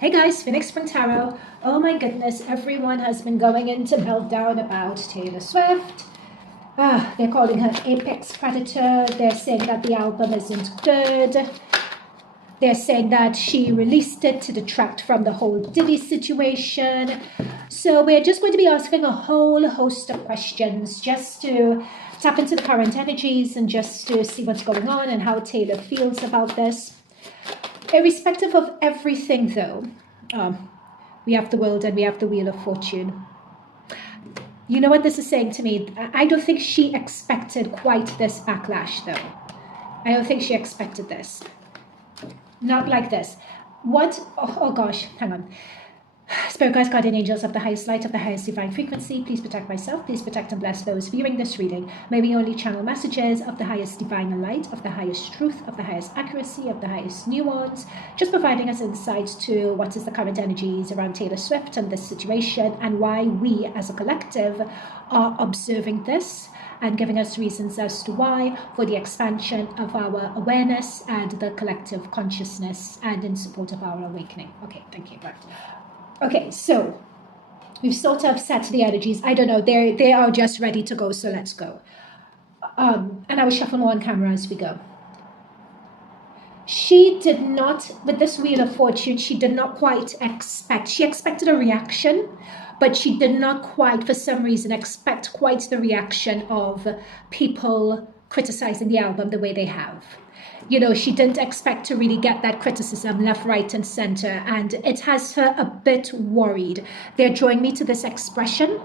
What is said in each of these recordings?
Hey guys, Phoenix from Tarot. Oh my goodness, everyone has been going into meltdown about Taylor Swift. They're calling her apex predator. They're saying that the album isn't good. They're saying that she released it to detract from the whole Diddy situation. So we're just going to be asking a whole host of questions just to tap into the current energies and just to see what's going on and how Taylor feels about this. Irrespective of everything, though, we have the world and we have the Wheel of Fortune. You know what this is saying to me? I don't think she expected quite this backlash, though. I don't think she expected this. Not like this. What? Oh gosh, hang on. Spirit guides, guardian angels of the highest light, of the highest divine frequency, please protect myself, please protect and bless those viewing this reading. May we only channel messages of the highest divine light, of the highest truth, of the highest accuracy, of the highest nuance, just providing us insights to what is the current energies around Taylor Swift and this situation, and why we as a collective are observing this and giving us reasons as to why, for the expansion of our awareness and the collective consciousness and in support of our awakening. Okay, thank you. Right. Okay, so we've sort of set the energies. I don't know, they are just ready to go, so let's go. And I will shuffle on camera as we go. She did not, with this Wheel of Fortune, she did not quite expect. She expected a reaction, but she did not quite, for some reason, expect quite the reaction of people criticizing the album the way they have. You know, she didn't expect to really get that criticism left, right, and center, and it has her a bit worried. They're drawing me to this expression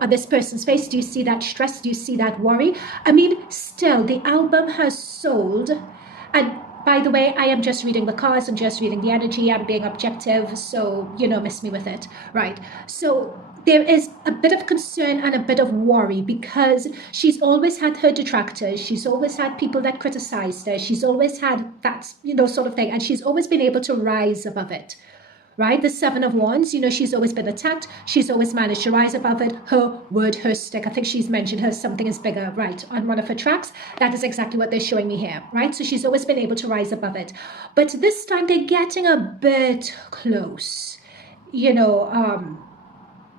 on this person's face. Do you see that stress? Do you see that worry? I mean, still, the album has sold, and by the way, I am just reading the cards, I'm just reading the energy, I'm being objective, so, you know, miss me with it, right? So there is a bit of concern and a bit of worry because she's always had her detractors. She's always had people that criticized her. She's always had that, you know, sort of thing. And she's always been able to rise above it, right? The Seven of Wands, you know, she's always been attacked. She's always managed to rise above it. Her word, her stick. I think she's mentioned her something is bigger, right? On one of her tracks. That is exactly what they're showing me here, right? So she's always been able to rise above it. But this time they're getting a bit close, you know,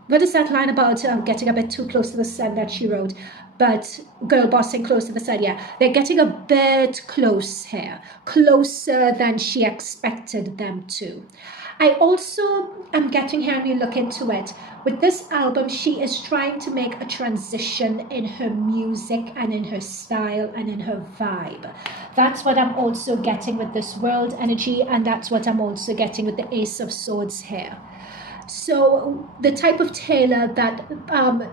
what is that line about getting a bit too close to the sun that she wrote? But girl bossing close to the sun, yeah. They're getting a bit close here. Closer than she expected them to. I also am getting here, and we look into it. With this album, she is trying to make a transition in her music and in her style and in her vibe. That's what I'm also getting with this world energy, and that's what I'm also getting with the Ace of Swords here. So the type of Taylor that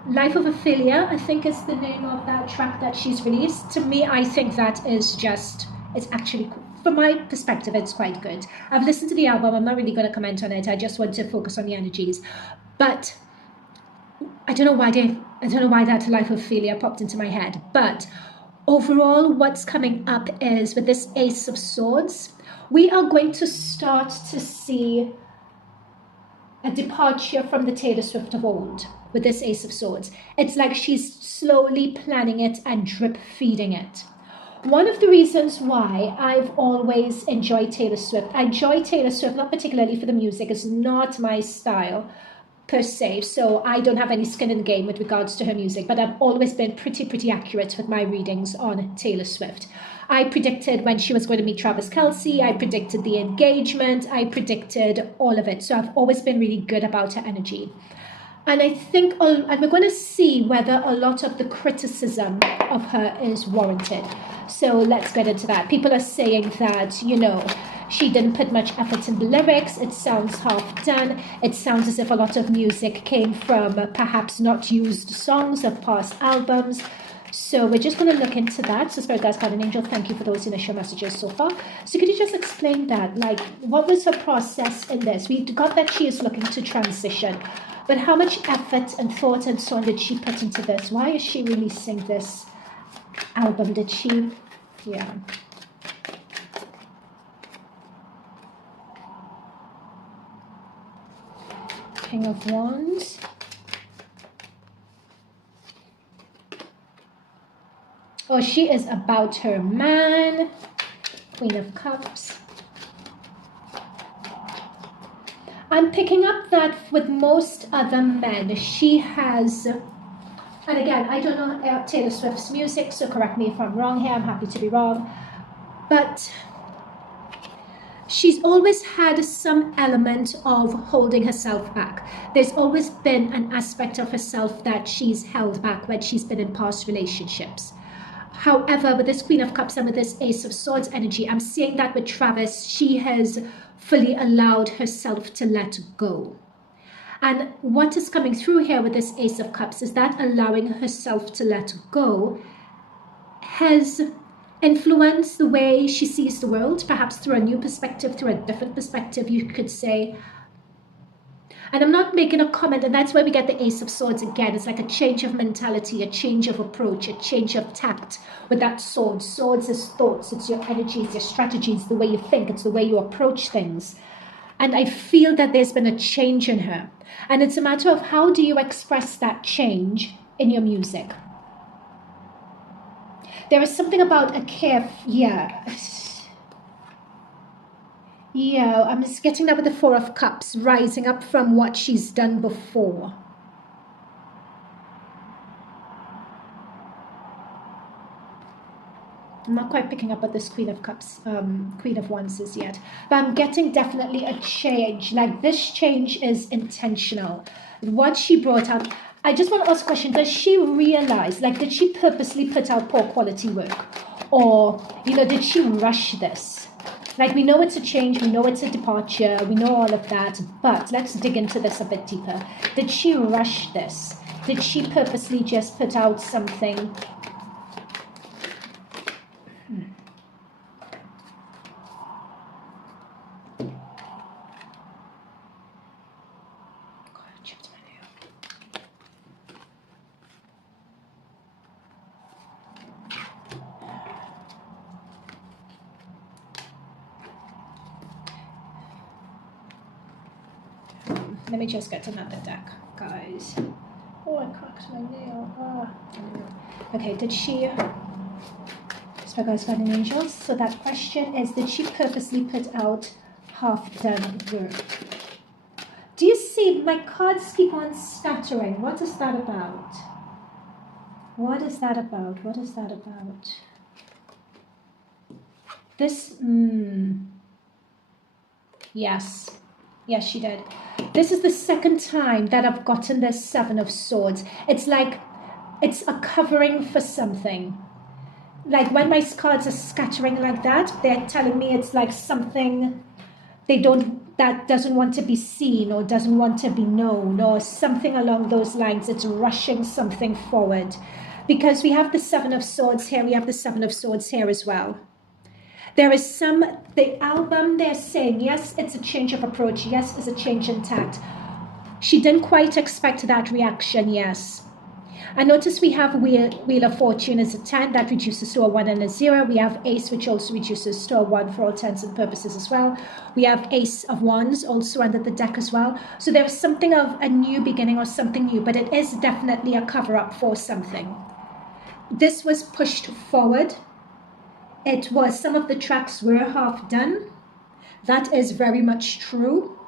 Life of Ophelia, I think is the name of that track that she's released. To me, I think that is just, it's actually, from my perspective, it's quite good. I've listened to the album. I'm not really going to comment on it. I just want to focus on the energies. But I don't know why that Life of Ophelia popped into my head. But overall, what's coming up is with this Ace of Swords, we are going to start to see a departure from the Taylor Swift of old with this Ace of Swords. It's like she's slowly planning it and drip feeding it. One of the reasons why I've always enjoyed Taylor Swift, I enjoy Taylor Swift, not particularly for the music, it's not my style per se, so I don't have any skin in the game with regards to her music, but I've always been pretty accurate with my readings on Taylor Swift. I predicted when she was going to meet Travis Kelce, I predicted the engagement, I predicted all of it. So I've always been really good about her energy. And I think, and we're going to see whether a lot of the criticism of her is warranted. So let's get into that. People are saying that, you know, she didn't put much effort in the lyrics. It sounds half done. It sounds as if a lot of music came from perhaps not used songs of past albums. So we're just going to look into that. So Spirit Guides, Guardian Angel, thank you for those initial messages so far. So could you just explain that? Like, what was her process in this? We got that she is looking to transition. But how much effort and thought and so on did she put into this? Why is she releasing this album? Did she... Yeah. King of Wands. Oh, she is about her man. Queen of Cups. I'm picking up that with most other men, she has, and again, I don't know Taylor Swift's music, so correct me if I'm wrong here, I'm happy to be wrong, but she's always had some element of holding herself back. There's always been an aspect of herself that she's held back when she's been in past relationships. However, with this Queen of Cups and with this Ace of Swords energy, I'm seeing that with Travis, she has fully allowed herself to let go. And what is coming through here with this Ace of Cups is that allowing herself to let go has influenced the way she sees the world, perhaps through a new perspective, through a different perspective, you could say. And I'm not making a comment, and that's where we get the Ace of Swords again. It's like a change of mentality, a change of approach, a change of tact with that sword. Swords is thoughts, it's your energies, your strategies, the way you think, it's the way you approach things. And I feel that there's been a change in her. And it's a matter of how do you express that change in your music. There is something about a Yeah, I'm just getting that with the Four of Cups, rising up from what she's done before. I'm not quite picking up what this Queen of Cups, Queen of Wands is yet. But I'm getting definitely a change. Like this change is intentional. What she brought out, I just want to ask a question. Does she realize, like did she purposely put out poor quality work? Or, did she rush this? Like we know it's a change, we know it's a departure, we know all of that, but let's dig into this a bit deeper. Did she rush this? Did she purposely just put out something? Let me just get another deck, guys. Oh, I cracked my nail. Okay, did she... Guys, Guardian Angels. So that question is, did she purposely put out half-done work? Do you see my cards keep on scattering? What is that about? What is that about? What is that about? This... Yes. Yes, she did. This is the second time that I've gotten this Seven of Swords. It's like it's a covering for something. Like when my cards are scattering like that, they're telling me it's like something that doesn't want to be seen or doesn't want to be known or something along those lines. It's rushing something forward. Because we have the Seven of Swords here, we have the Seven of Swords here as well. There is the album, they're saying, yes, it's a change of approach. Yes, it's a change in tact. She didn't quite expect that reaction, yes. And notice we have Wheel of Fortune as a 10, that reduces to a 1 and a 0. We have Ace, which also reduces to a 1 for all intents and purposes as well. We have Ace of Wands also under the deck as well. So there is something of a new beginning or something new, but it is definitely a cover-up for something. This was pushed forward. It was, some of the tracks were half done. That is very much true.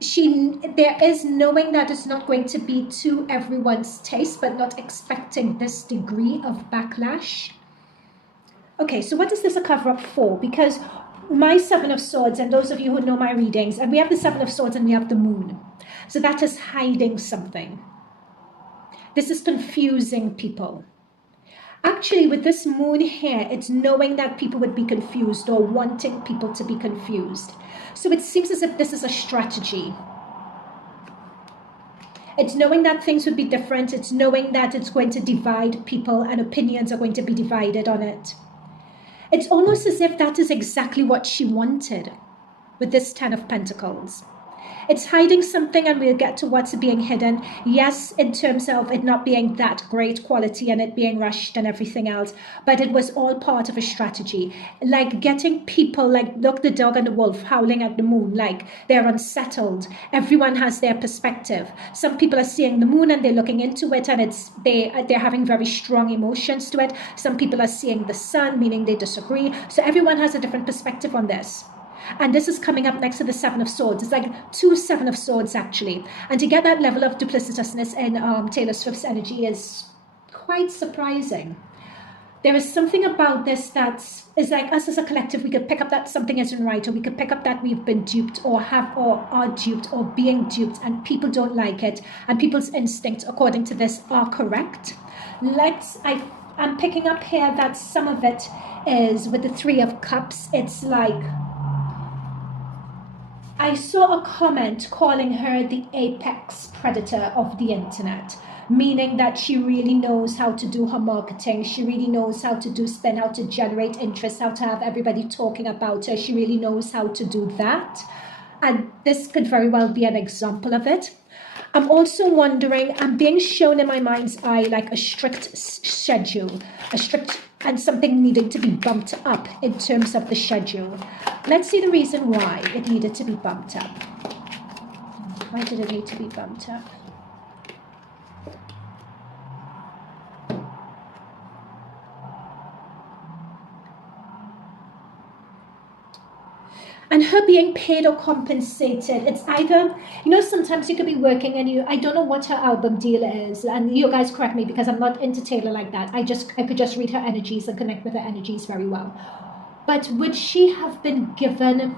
There is knowing that it's not going to be to everyone's taste, but not expecting this degree of backlash. Okay, so what is this a cover-up for? Because my Seven of Swords, and those of you who know my readings, and we have the Seven of Swords and we have the Moon. So that is hiding something. This is confusing people. Actually, with this moon here, it's knowing that people would be confused or wanting people to be confused. So it seems as if this is a strategy. It's knowing that things would be different. It's knowing that it's going to divide people and opinions are going to be divided on it. It's almost as if that is exactly what she wanted with this Ten of Pentacles. It's hiding something, and we'll get to what's being hidden. Yes, in terms of it not being that great quality and it being rushed and everything else, but it was all part of a strategy. Like getting people, like look, the dog and the wolf howling at the moon, like they're unsettled. Everyone has their perspective. Some people are seeing the moon and they're looking into it, and they're having very strong emotions to it. Some people are seeing the sun, meaning they disagree. So everyone has a different perspective on this. And this is coming up next to the Seven of Swords. It's like two Seven of Swords, actually. And to get that level of duplicitousness in Taylor Swift's energy is quite surprising. There is something about this that is like us as a collective, we could pick up that something isn't right, or we could pick up that we've been duped or are duped or being duped, and people don't like it, and people's instincts, according to this, are correct. I'm picking up here that some of it is with the Three of Cups. It's like, I saw a comment calling her the apex predator of the internet, meaning that she really knows how to do her marketing. She really knows how to do spin, how to generate interest, how to have everybody talking about her. She really knows how to do that. And this could very well be an example of it. I'm also wondering, I'm being shown in my mind's eye like a strict schedule, and something needing to be bumped up in terms of the schedule. Let's see the reason why it needed to be bumped up. Why did it need to be bumped up? And her being paid or compensated, it's either, sometimes you could be working and I don't know what her album deal is, and you guys correct me because I'm not into Taylor like that. I could just read her energies and connect with her energies very well. But would she have been given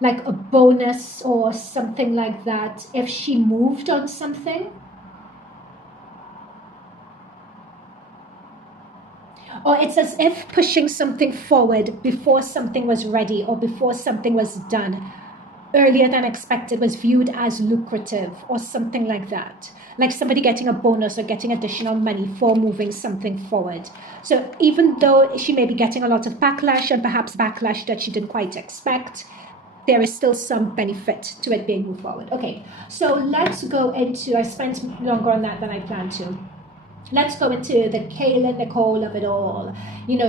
like a bonus or something like that if she moved on something? Or it's as if pushing something forward before something was ready or before something was done earlier than expected was viewed as lucrative or something like that. Like somebody getting a bonus or getting additional money for moving something forward. So even though she may be getting a lot of backlash, and perhaps backlash that she didn't quite expect, there is still some benefit to it being moved forward. Okay, so let's go into, I spent longer on that than I planned to. Let's go into the Kayla Nicole of it all.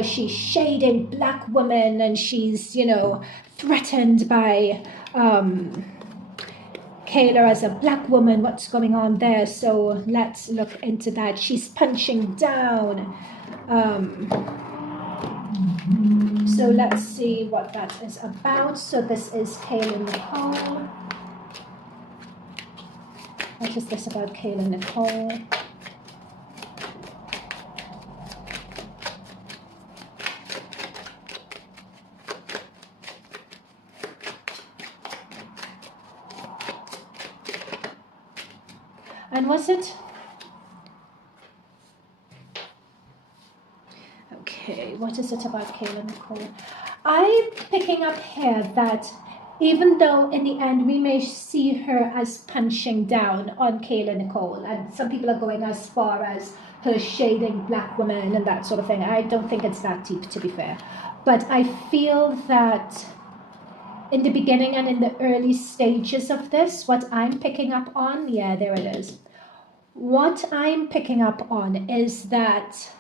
She's shading black women, and she's, threatened by Kayla as a black woman. What's going on there? So let's look into that. She's punching down. So let's see what that is about. So this is Kayla Nicole. What is this about Kayla Nicole? And was it? Okay, what is it about Kayla Nicole? I'm picking up here that even though in the end we may see her as punching down on Kayla Nicole, and some people are going as far as her shading black women and that sort of thing. I don't think it's that deep, to be fair. But I feel that in the beginning and in the early stages of this, what I'm picking up on, yeah, there it is. What I'm picking up on is that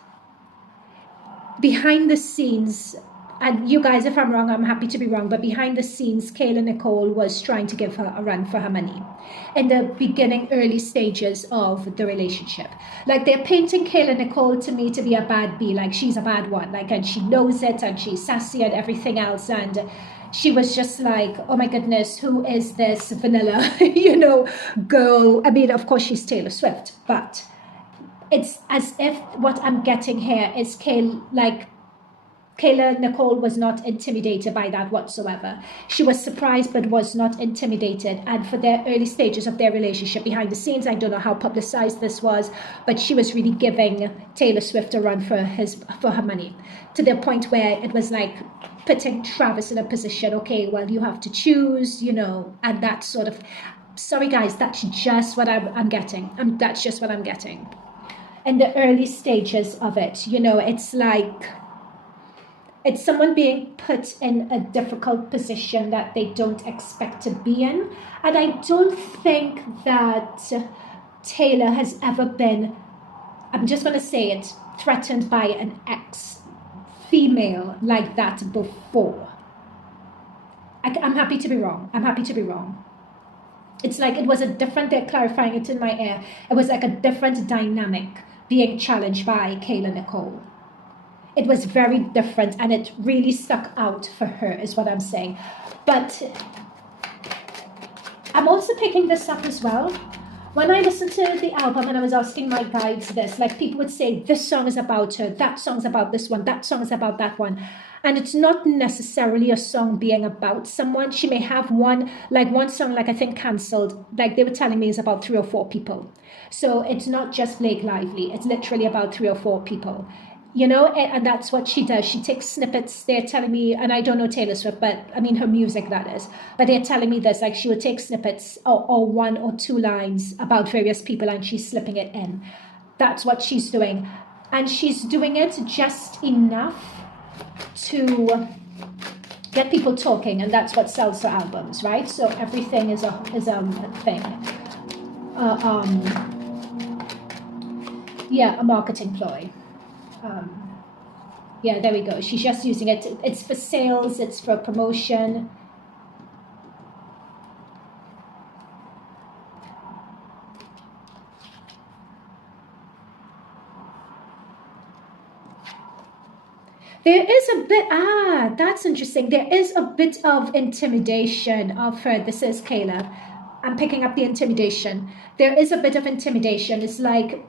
behind the scenes, and you guys, if I'm wrong, I'm happy to be wrong, but behind the scenes, Kayla Nicole was trying to give her a run for her money in the beginning, early stages of the relationship. Like, they're painting Kayla Nicole to me to be a bad bee, like she's a bad one, like, and she knows it, and she's sassy and everything else, and she was just like, oh my goodness, who is this vanilla, girl? I mean, of course, she's Taylor Swift, but it's as if what I'm getting here is Kayla Nicole was not intimidated by that whatsoever. She was surprised but was not intimidated. And for their early stages of their relationship behind the scenes, I don't know how publicized this was, but she was really giving Taylor Swift a run for her money, to the point where it was like putting Travis in a position, okay, well, you have to choose, and that sort of, sorry guys, that's just what I'm getting. That's just what I'm getting. In the early stages of it, it's like, it's someone being put in a difficult position that they don't expect to be in. And I don't think that Taylor has ever been, I'm just going to say it, threatened by an ex-female like that before. I'm happy to be wrong. It's like it was they're clarifying it in my ear. It was like a different dynamic being challenged by Kayla Nicole. It was very different, and it really stuck out for her, is what I'm saying. But I'm also picking this up as well. When I listened to the album and I was asking my guides this, like people would say, this song is about her, that song's about this one, that song is about that one. And it's not necessarily a song being about someone. She may have one song, like I think Cancelled, like they were telling me is about 3 or 4 people. So it's not just Blake Lively. It's literally about 3 or 4 people. You know, and that's what she does. She takes snippets. They're telling me, and I don't know Taylor Swift, but I mean her music, that is. But they're telling me this, like she would take snippets or 1 or 2 lines about various people and she's slipping it in. That's what she's doing. And she's doing it just enough to get people talking, and that's what sells her albums, right? So everything is a thing. Yeah, a marketing ploy. Yeah, there we go. She's just using it. It's for sales. It's for promotion. There is a bit, that's interesting. There is a bit of intimidation of her. This is Kayla. I'm picking up the intimidation. There is a bit of intimidation. It's like,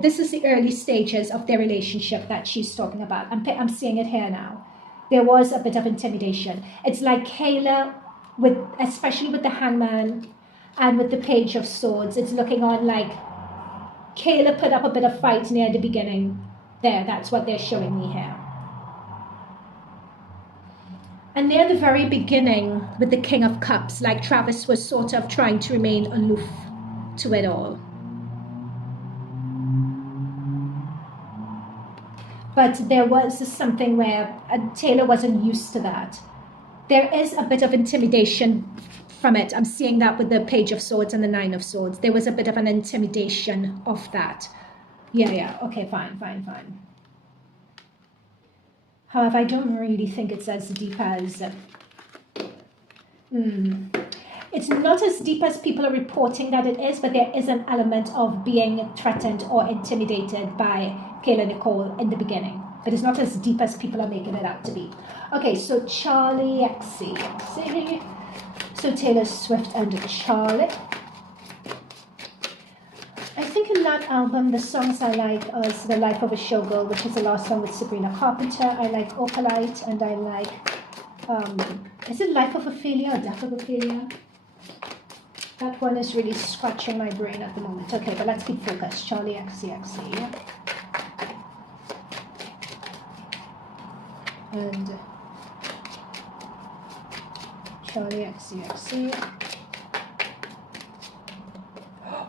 this is the early stages of their relationship that she's talking about. I'm seeing it here now. There was a bit of intimidation. It's like Kayla, especially with the Hangman and with the Page of Swords, it's looking on like Kayla put up a bit of fight near the beginning. There, that's what they're showing me here. And near the very beginning with the King of Cups, like Travis was sort of trying to remain aloof to it all. But there was something where Taylor wasn't used to that. There is a bit of intimidation from it. I'm seeing that with the Page of Swords and the Nine of Swords. There was a bit of an intimidation of that. Yeah. Okay, fine. However, I don't really think it's as deep as... It's not as deep as people are reporting that it is, but there is an element of being threatened or intimidated by Kayla Nicole in the beginning. But it's not as deep as people are making it out to be. Okay, so Charli XC. So Taylor Swift and Charli. I think in that album, the songs I like is The Life of a Showgirl, which is the last song with Sabrina Carpenter. I like Opalite, and I like, is it Life of Ophelia or Death of Ophelia? That one is really scratching my brain at the moment. Okay, but let's keep focused. Charli XCXC, yeah? And Charli XCXC.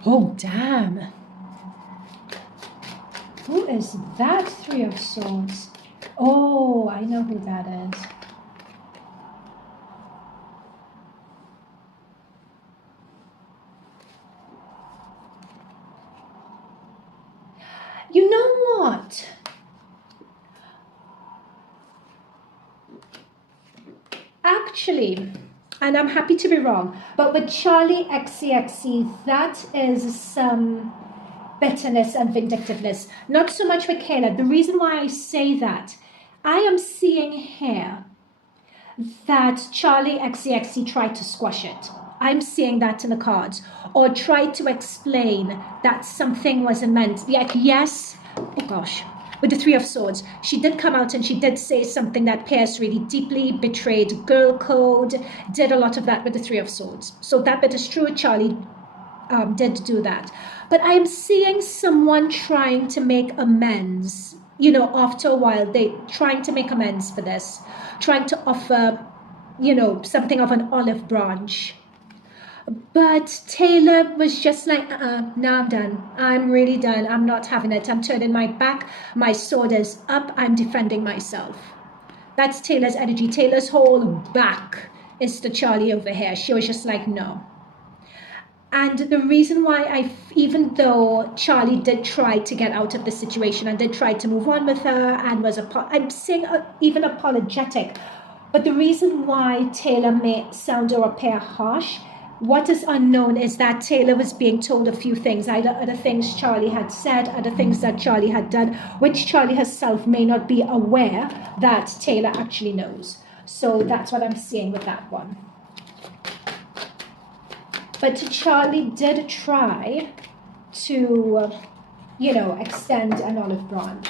Oh, damn. Who is that 3 of Swords? Oh, I know who that is. You know what? Actually, and I'm happy to be wrong, but with Charli XCXC, that is some bitterness and vindictiveness. Not so much with Kayla. The reason why I say that, I am seeing here that Charli XCXC tried to squash it. I'm seeing that in the cards. Or tried to explain that something wasn't meant. Like, yes, oh gosh, with the 3 of Swords, she did come out and she did say something that pierced really deeply, betrayed girl code, did a lot of that with the 3 of Swords. So that bit is true. Charli did do that. But I'm seeing someone trying to make amends. You know, after a while, they trying to make amends for this, trying to offer, you know, something of an olive branch. But Taylor was just like, no, I'm done. I'm really done. I'm not having it. I'm turning my back. My sword is up. I'm defending myself. That's Taylor's energy. Taylor's whole back is to Charli over here. She was just like, no. And the reason why even though Charli did try to get out of the situation and did try to move on with her and was, I'm saying even apologetic, but the reason why Taylor may sound or appear harsh What is unknown is that Taylor was being told a few things, either other things Charli had said, other things that Charli had done, which Charli herself may not be aware that Taylor actually knows. So that's what I'm seeing with that one. But Charli did try to, extend an olive branch.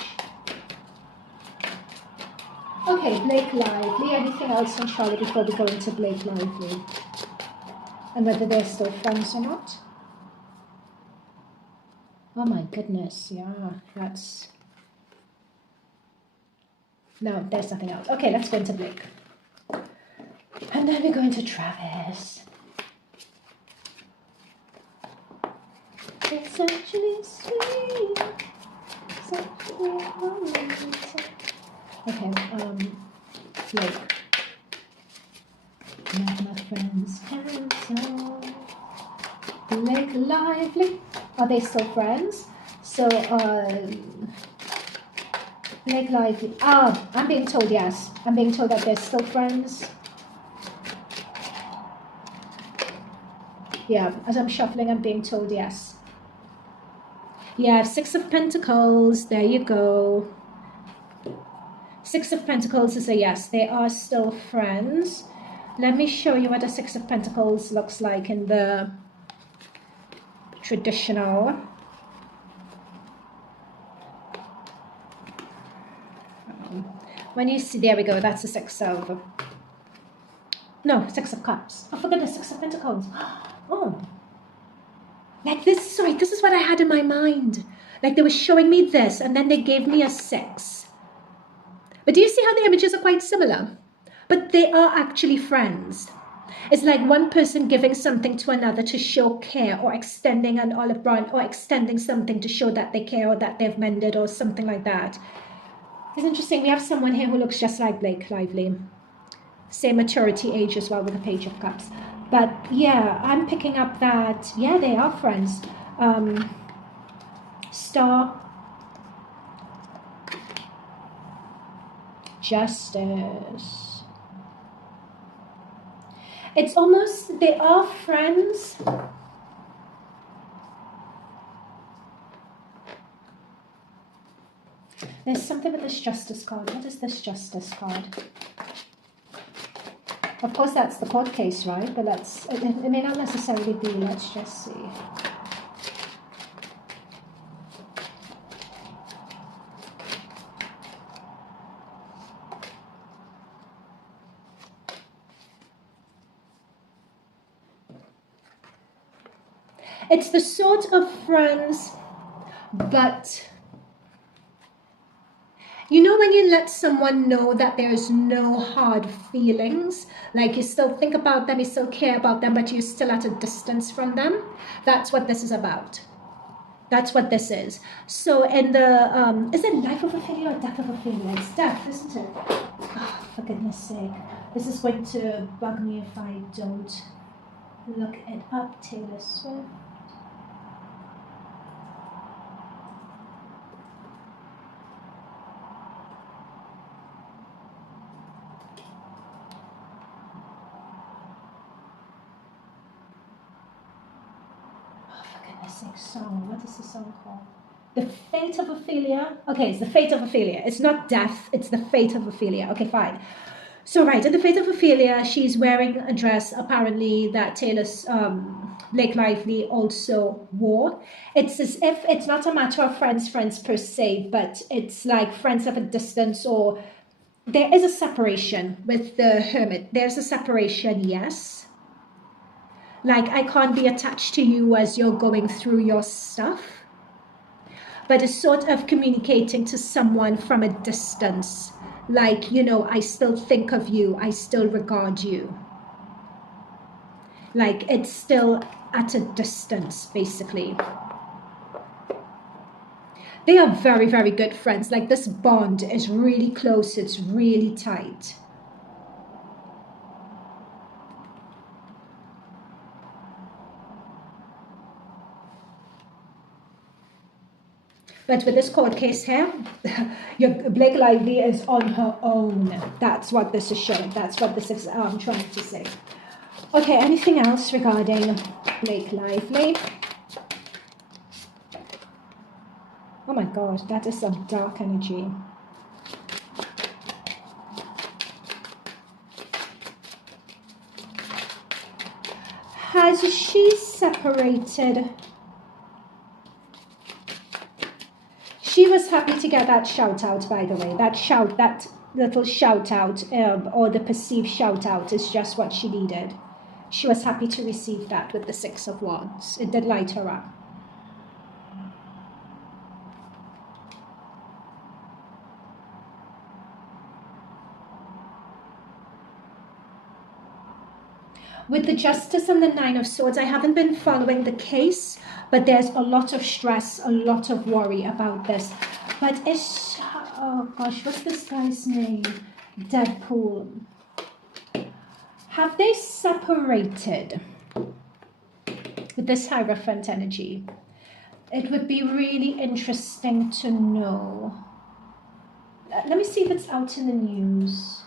Okay, Blake Lively. Anything else on Charli before we go into Blake Lively? And whether they're still friends or not? Oh my goodness, yeah, that's... No, there's nothing else. Okay, let's go into Blake. And then we go into Travis. It's actually sweet. It's actually romantic. Okay, Blake. Let my friends cancel. Blake Lively. Are they still friends? So, Blake Lively. I'm being told yes. I'm being told that they're still friends. Yeah, as I'm shuffling, I'm being told yes. Yeah, 6 of Pentacles. There you go. 6 of Pentacles is a yes. They are still friends. Let me show you what a 6 of Pentacles looks like in the traditional. When you see, there we go, that's the 6 of... No, 6 of Cups. Oh, for goodness, 6 of Pentacles. Oh. Like this, sorry, this is what I had in my mind. Like they were showing me this, and then they gave me a 6. But do you see how the images are quite similar? But they are actually friends. It's like one person giving something to another to show care, or extending an olive branch, or extending something to show that they care, or that they've mended, or something like that. It's interesting. We have someone here who looks just like Blake Lively. Same maturity age as well, with a Page of Cups. But yeah, I'm picking up that, yeah, they are friends. Star. Justice. It's almost, they are friends. There's something with this Justice card. What is this Justice card? Of course, that's the court case, right? But it may not necessarily be. Let's just see. It's the sort of friends, but you know when you let someone know that there's no hard feelings, like you still think about them, you still care about them, but you're still at a distance from them? That's what this is about. That's what this is. So in the, is it life of Ophelia or death of Ophelia? It's death, isn't it? Oh, for goodness sake. This is going to bug me if I don't look it up. Taylor Swift. Song. What is the song called? The Fate of Ophelia. Okay, it's the Fate of Ophelia. It's not death, it's the Fate of Ophelia. Okay, fine. So right, in the Fate of Ophelia, she's wearing a dress apparently that Taylor's Blake Lively also wore. It's as if it's not a matter of friends per se, but it's like friends at a distance, or there is a separation with the Hermit. There's a separation, yes. Like, I can't be attached to you as you're going through your stuff. But it's sort of communicating to someone from a distance. Like, I still think of you. I still regard you. Like, it's still at a distance, basically. They are very, very good friends. Like, this bond is really close. It's really tight. But with this court case here, Blake Lively is on her own. That's what this is showing. That's what this is trying to say. Okay, anything else regarding Blake Lively? Oh my God, that is some dark energy. Has she separated? She was happy to get that shout out, by the way. That little shout out, or the perceived shout out, is just what she needed. She was happy to receive that with the Six of Wands. It did light her up. With the Justice and the Nine of Swords, I haven't been following the case, but there's a lot of stress, a lot of worry about this. But it's, oh gosh, what's this guy's name? Deadpool. Have they separated with this Hierophant energy? It would be really interesting to know. Let me see if it's out in the news.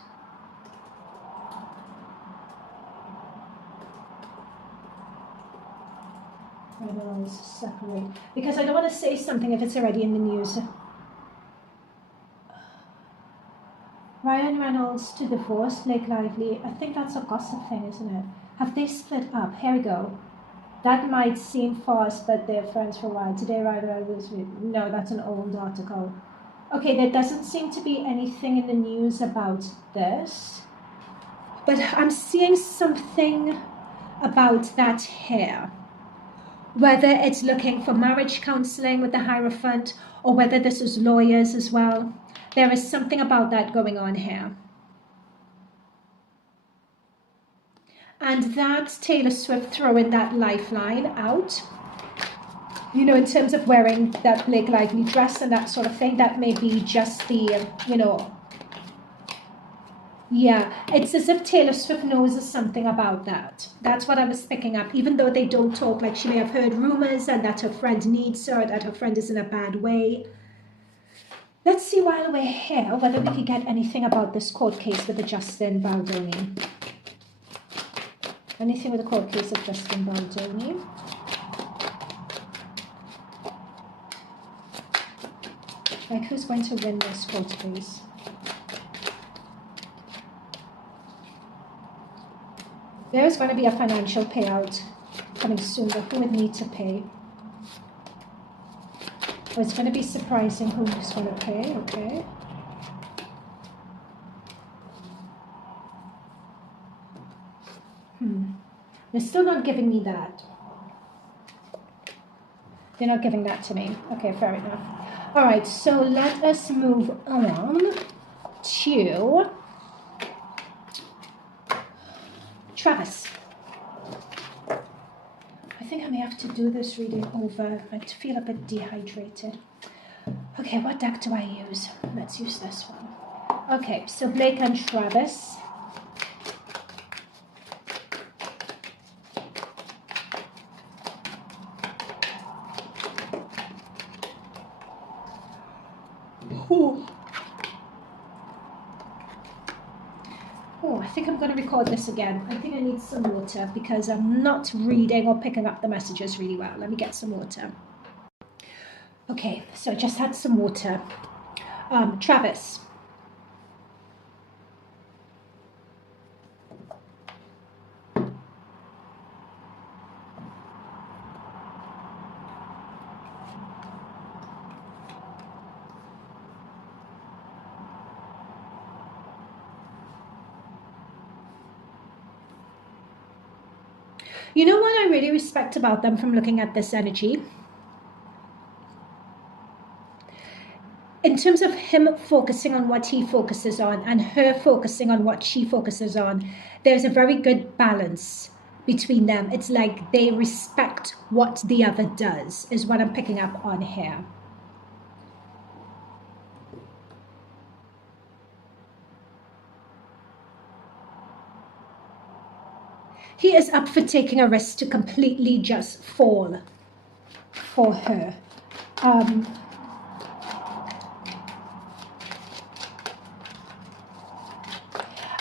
Separate, because I don't want to say something if it's already in the news. Ryan Reynolds to divorce Blake Lively. I think that's a gossip thing, isn't it? Have they split up? Here we go. That might seem fast, but they're friends for a while. Today, Ryan Reynolds. No, that's an old article. Okay, there doesn't seem to be anything in the news about this, but I'm seeing something about that here. Whether it's looking for marriage counseling with the Hierophant, or whether this is lawyers as well. There is something about that going on here. And that Taylor Swift throwing that lifeline out, you know, in terms of wearing that Blake Lively dress and that sort of thing, that may be just the, you know, yeah, it's as if Taylor Swift knows something about that. That's what I was picking up, even though they don't talk. Like, she may have heard rumors and that her friend needs her, that her friend is in a bad way. Let's see while we're here whether we can get anything about this court case with the Justin Baldoni. Anything with the court case of Justin Baldoni? Like, who's going to win this court case? There's going to be a financial payout coming soon, but who would need to pay? Oh, it's going to be surprising who's going to pay, okay. They're still not giving me that. They're not giving that to me. Okay, fair enough. All right, so let us move on to Travis. I think I may have to do this reading over. I feel a bit dehydrated. Okay, what deck do I use? Let's use this one. Okay, so Blake and Travis. Oh, I think I'm going to record this again. I think I need some water because I'm not reading or picking up the messages really well. Let me get some water. Okay, so I just had some water. Travis. You know what I really respect about them from looking at this energy? In terms of him focusing on what he focuses on and her focusing on what she focuses on, there's a very good balance between them. It's like they respect what the other does, is what I'm picking up on here. He is up for taking a risk to completely just fall for her.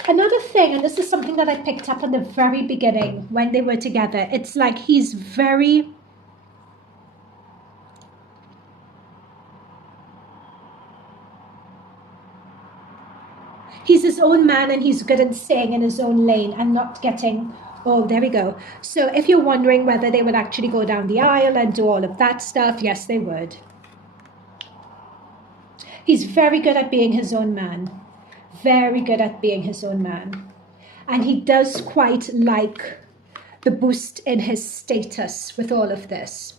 Another thing, and this is something that I picked up in the very beginning when they were together, it's like he's his own man, and he's good at staying in his own lane and not getting, oh, there we go. So if you're wondering whether they would actually go down the aisle and do all of that stuff, yes, they would. He's very good at being his own man. Very good at being his own man. And he does quite like the boost in his status with all of this.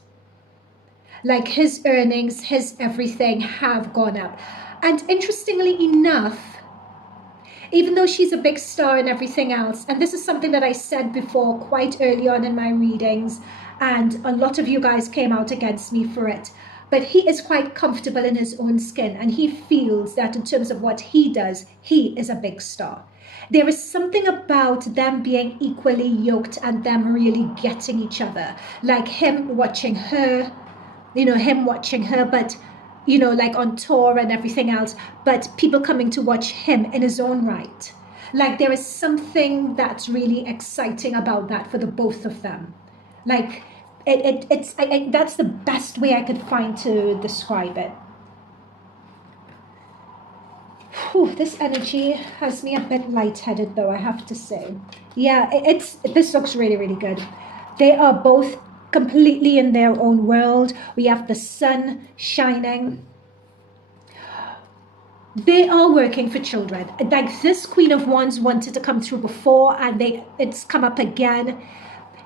Like his earnings, his everything have gone up. And interestingly enough, even though she's a big star and everything else, and this is something that I said before quite early on in my readings, and a lot of you guys came out against me for it, but he is quite comfortable in his own skin, and he feels that in terms of what he does, he is a big star. There is something about them being equally yoked and them really getting each other, like him watching her, but like on tour and everything else, but people coming to watch him in his own right. Like there is something that's really exciting about that for the both of them. Like that's the best way I could find to describe it. Whew, this energy has me a bit lightheaded though, I have to say. Yeah, this looks really, really good. They are both completely in their own world. We have the sun shining. They are working for children. Like this Queen of Wands wanted to come through before, and it's come up again.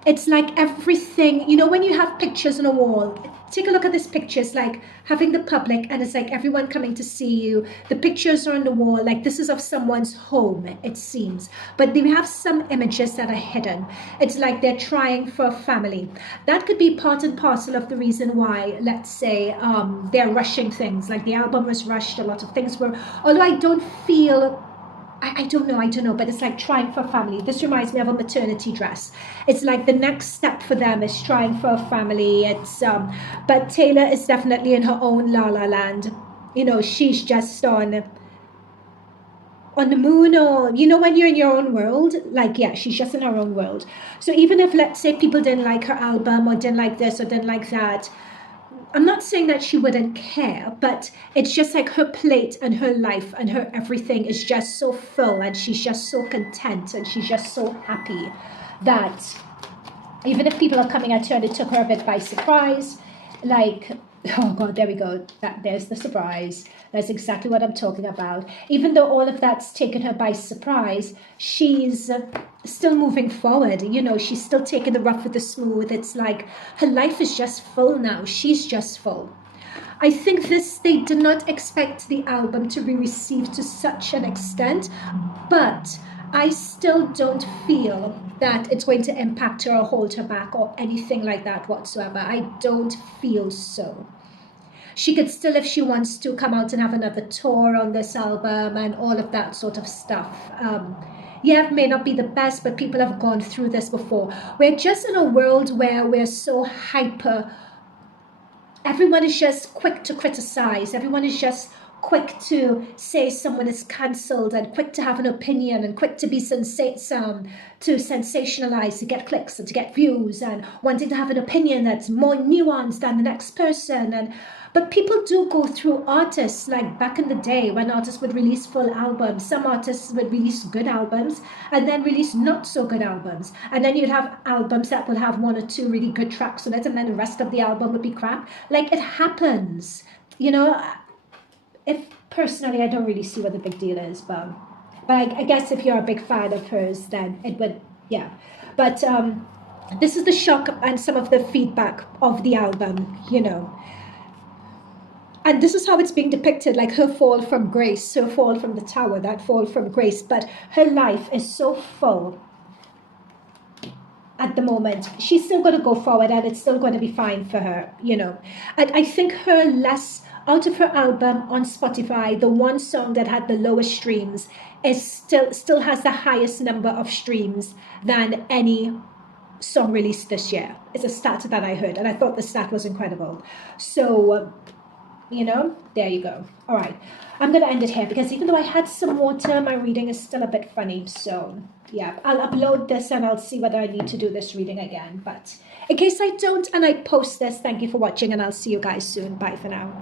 It's like everything, when you have pictures on a wall, take a look at this picture. It's like having the public, and it's like everyone coming to see you. The pictures are on the wall, like this is of someone's home, it seems. But they have some images that are hidden. It's like they're trying for a family. That could be part and parcel of the reason why, let's say, they're rushing things. Like the album was rushed, a lot of things were, although I don't feel, I don't know, but it's like trying for a family. This reminds me of a maternity dress. It's like the next step for them is trying for a family. But Taylor is definitely in her own la la land. She's just on the moon, or when you're in your own world, like, yeah, she's just in her own world. So even if, let's say, people didn't like her album or didn't like this or didn't like that, I'm not saying that she wouldn't care, but it's just like her plate and her life and her everything is just so full, and she's just so content, and she's just so happy that even if people are coming at her and it took her a bit by surprise, like, oh God, there we go. There's the surprise. That's exactly what I'm talking about. Even though all of that's taken her by surprise, she's still moving forward. She's still taking the rough with the smooth. It's like her life is just full now. She's just full. I think they did not expect the album to be received to such an extent, but I still don't feel that it's going to impact her or hold her back or anything like that whatsoever. I don't feel so. She could still, if she wants to, come out and have another tour on this album and all of that sort of stuff. Yeah, it may not be the best, but people have gone through this before. We're just in a world where we're so hyper. Everyone is just quick to criticize. Everyone is just quick to say someone is cancelled, and quick to have an opinion, and quick to be to sensationalize, to get clicks and to get views, and wanting to have an opinion that's more nuanced than the next person. But people do go through artists, like back in the day when artists would release full albums. Some artists would release good albums and then release not so good albums. And then you'd have albums that would have one or two really good tracks on it, and then the rest of the album would be crap. Like, it happens, If personally, I don't really see what the big deal is, but I guess if you're a big fan of hers, then it would, yeah. But this is the shock and some of the feedback of the album, And this is how it's being depicted, like her fall from grace, her fall from the tower, that fall from grace. But her life is so full at the moment. She's still going to go forward, and it's still going to be fine for her, And I think out of her album on Spotify, the one song that had the lowest streams is still has the highest number of streams than any song released this year. It's a stat that I heard, and I thought the stat was incredible. So you know, there you go. All right, I'm gonna end it here because even though I had some water, my reading is still a bit funny. So yeah, I'll upload this and I'll see whether I need to do this reading again. But in case I don't and I post this, thank you for watching and I'll see you guys soon. Bye for now.